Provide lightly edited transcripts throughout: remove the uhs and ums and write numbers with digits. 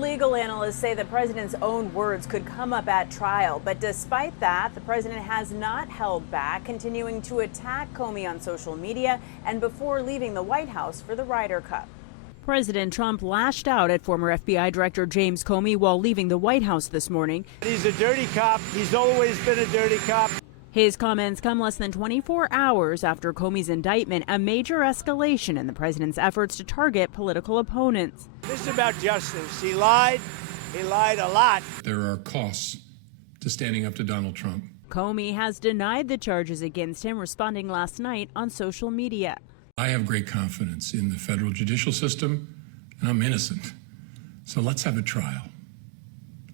Legal analysts say the president's own words could come up at trial, but despite that, the president has not held back, continuing to attack Comey on social media and before leaving the White House for the Ryder Cup. President Trump lashed out at former FBI Director James Comey while leaving the White House this morning. He's a dirty cop. He's always been a dirty cop. His comments come less than 24 hours after Comey's indictment, a major escalation in the president's efforts to target political opponents. This is about justice. He lied. He lied a lot. There are costs to standing up to Donald Trump. Comey has denied the charges against him, responding last night on social media. I have great confidence in the federal judicial system, and I'm innocent. So let's have a trial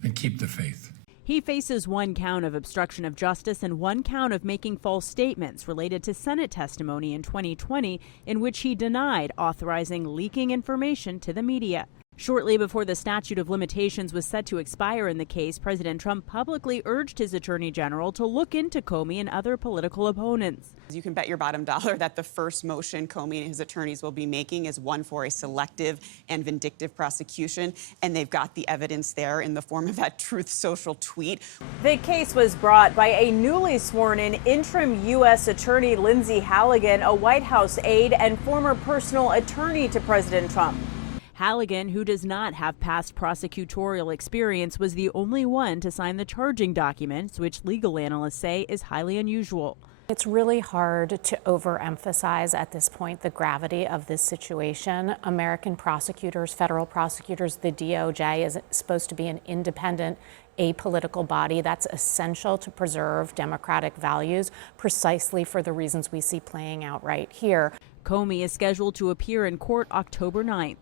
and keep the faith. He faces one count of obstruction of justice and one count of making false statements related to Senate testimony in 2020, in which he denied authorizing leaking information to the media. Shortly before the statute of limitations was set to expire in the case, President Trump publicly urged his attorney general to look into Comey and other political opponents. You can bet your bottom dollar that the first motion Comey and his attorneys will be making is one for a selective and vindictive prosecution, and they've got the evidence there in the form of that Truth Social tweet. The case was brought by a newly sworn-in interim U.S. Attorney Lindsay Halligan, a White House aide and former personal attorney to President Trump. Halligan, who does not have past prosecutorial experience, was the only one to sign the charging documents, which legal analysts say is highly unusual. It's really hard to overemphasize at this point the gravity of this situation. American prosecutors, federal prosecutors, the DOJ is supposed to be an independent, apolitical body that's essential to preserve democratic values, precisely for the reasons we see playing out right here. Comey is scheduled to appear in court October 9th.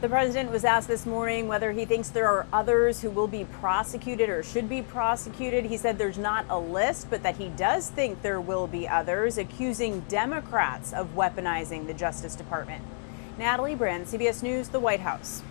The president was asked this morning whether he thinks there are others who will be prosecuted or should be prosecuted. He said there's not a list, but that he does think there will be others, accusing Democrats of weaponizing the Justice Department. Natalie Brand, CBS News, the White House.